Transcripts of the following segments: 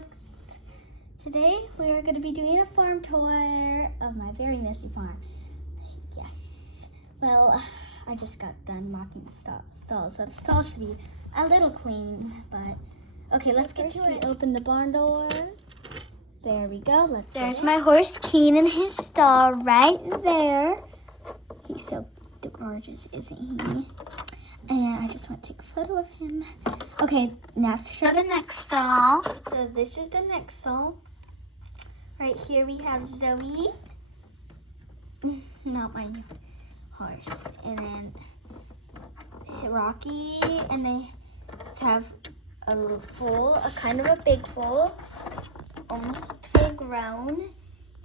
vlogs. Today we are going to be doing a farm tour of my very messy farm. Yes. Well, I just got done mocking the stalls, so the stalls should be a little clean, but okay, let's get to it. Open the barn door. There we go. There's my horse Keen in his stall right there. He's so gorgeous, isn't he? And I just want to take a photo of him. Okay, now to show the next stall. So this is the next stall. Right here we have Zoe. Not my horse. And then Rocky. And they have a little foal, a kind of a big foal, almost full grown.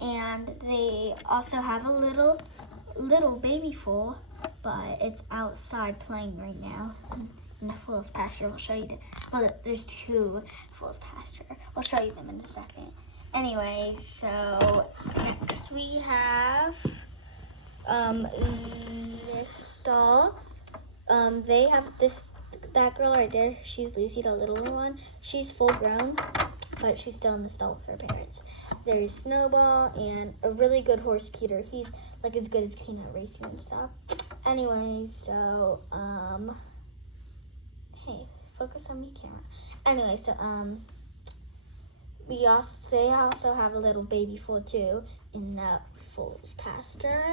And they also have a little baby foal, but it's outside playing right now in the foal's pasture. We'll show you. Well, there's two foal's pasture. We'll show you them in a second. Anyway, so next we have this stall. They have that girl right there. She's Lucy, the little one. She's full grown, but she's still in the stall with her parents. There's Snowball and a really good horse, Peter. He's like as good as Keen at racing and stuff. Anyway, so hey, focus on me, camera. Anyway, so they also have a little baby foal too in the foal's pasture.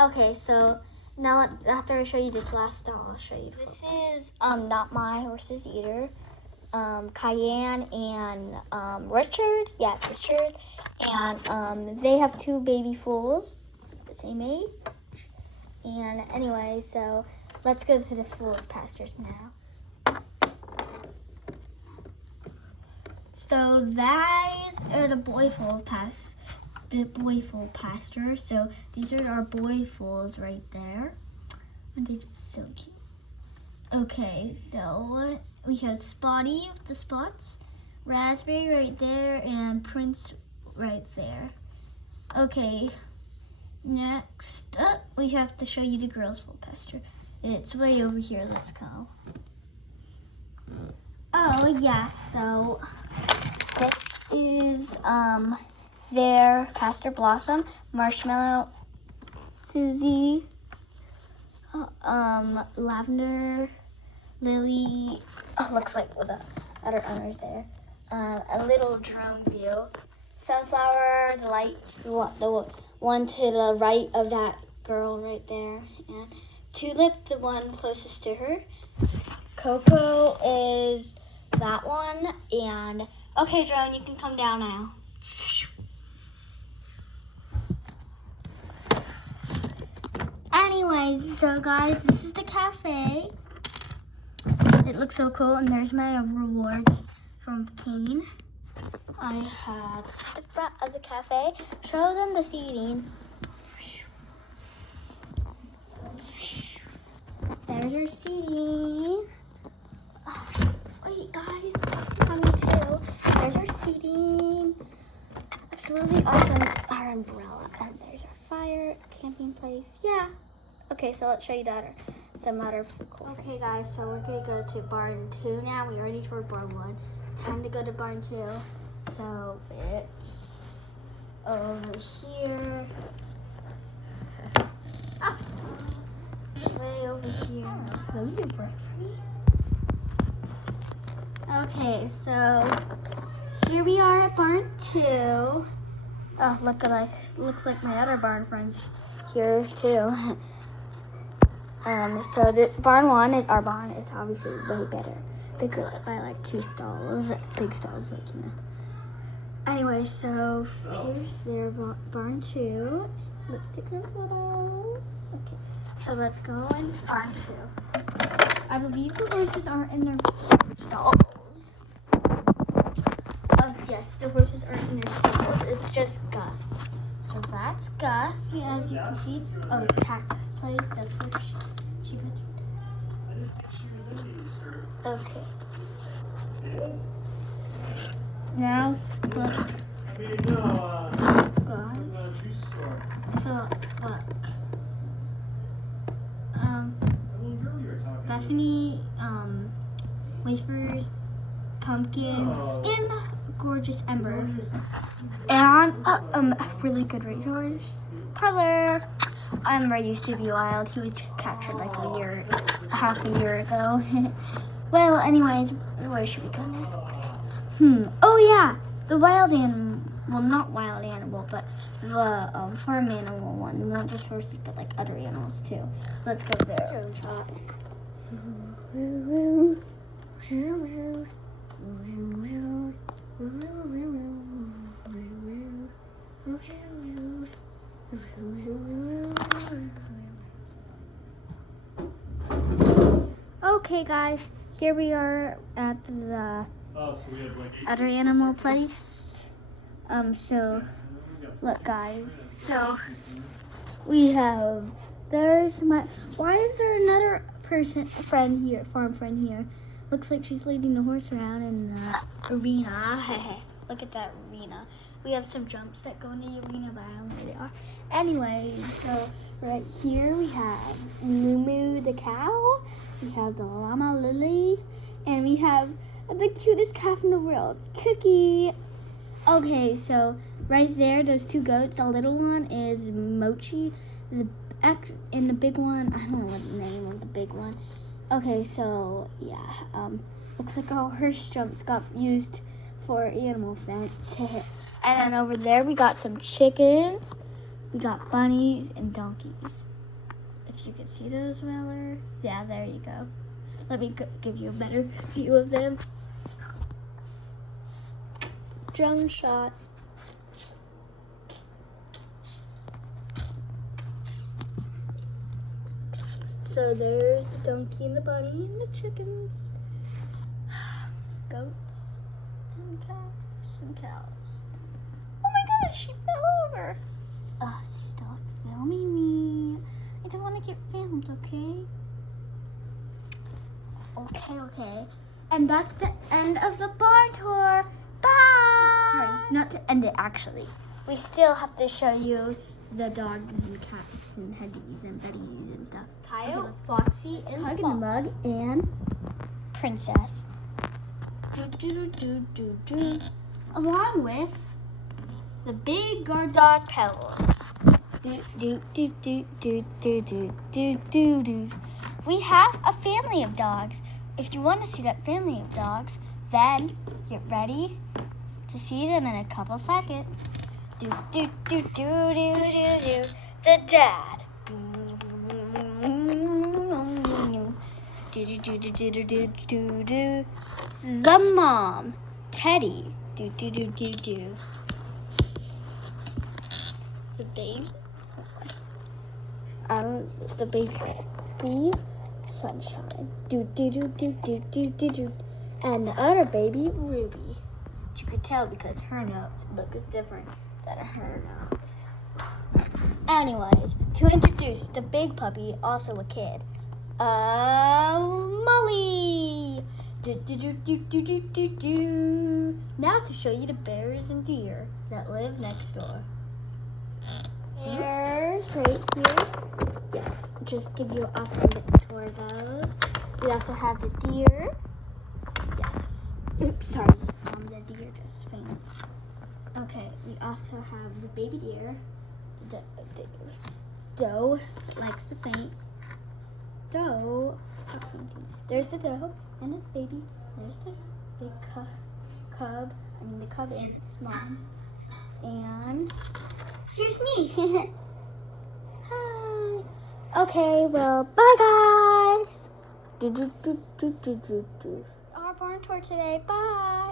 Okay, so now after I show you this last stall, I'll show you. This is not my horses either. Cayenne and Richard. Yeah, Richard. And they have two baby foals, the same age. And anyway, so let's go to the foal's pastures now. So that are the boy foal pasture. So these are our boy foals right there. And they're just so cute. Okay, so we have Spotty with the spots, Raspberry right there, and Prince right there. Okay, next up, we have to show you the girls' full pasture. It's way over here. Let's go. Oh, yeah, so this is their Pastor Blossom, Marshmallow, Susie, Lavender, Lily, looks like the other owners there. A little drone view. Sunflower, the light, the one to the right of that girl right there. And Tulip, the one closest to her. Coco is that one. And okay, drone, you can come down now. Anyways, so guys, this is the cafe. It looks so cool, and there's my rewards from Keen. I had the front of the cafe. Show them the seating. There's our seating. Oh, wait, guys, coming too. There's our seating. Absolutely awesome. Our umbrella, and there's our fire camping place. Yeah. Okay, so let's show you some other cool. Okay, guys, so we're gonna go to barn 2 now. We already toured barn 1. Time to go to barn 2. So it's over here. Oh, way over here. Will you work for me? Okay, so here we are at barn 2. Oh, looks like my other barn friends here too. So the barn 1 is our barn. It's obviously way better. Bigger by like 2 stalls. Big stalls, like, you know. Anyway, so here's their barn 2. Let's take some photos. Okay, so let's go into barn 2. I believe the horses aren't in their stalls. Oh, yes, the horses aren't in their stalls. It's just Gus. So that's Gus, as you can see. Oh, the tack place, that's where she okay. Now, look. So, look. Bethany, wafers, chicken, and gorgeous Ember. And a really good resource, Parlor. Ember used to be wild. He was just captured like half a year ago. Well, anyways, where should we go next? Oh yeah, the wild animal. Well, not wild animal, but the farm animal one. Not just horses, but like other animals too. Let's go there. Drone shot. Okay, guys, here we are at the other animal place. So look, guys. So we have. Why is there another farm friend here? Looks like she's leading the horse around in the arena. Look at that arena. We have some jumps that go into the arena, but I don't know where they are. Anyway, so right here we have Moo the cow. We have the llama Lily, and we have the cutest calf in the world, Cookie. Okay, so right there, those two goats. The little one is Mochi, and the big one, I don't know what the name of the big one. Okay, so yeah, looks like all her jumps got used for animal fence. And then over there, we got some chickens. We got bunnies and donkeys. If you can see those, Miller. Yeah, there you go. Let me give you a better view of them. Drone shot. So there's the donkey and the bunny and the chickens. Goats and calves and cows. Oh my gosh, she fell over. Stop filming me. I don't want to get filmed, okay? Okay. And that's the end of the barn tour. Bye! Sorry, not to end it actually. We still have to show you the dogs and cats and Huggies and Betties and stuff. Coyote, Foxy, and Hug and Mug, and Princess. Along with the big guard dog Pebbles. We have a family of dogs. If you want to see that family of dogs, then get ready to see them in a couple seconds. The dad. The mom, Teddy. The baby. The baby, Sunshine. And the other baby, Ruby. You could tell because her nose looks different than her nose. Anyways, to introduce the big puppy, also a kid, Molly. Now to show you the bears and deer that live next door. Bears right here. Yes, just give you also a tour of those. We also have the deer. Yes. Oops, sorry. The deer just faints. Okay, we also have the baby deer. Doe likes to faint. Doe, stop fainting. There's the doe and its baby. There's the big cub. The cub and its mom. And here's me. Hi. Okay, well, bye guys. Our barn tour today. Bye.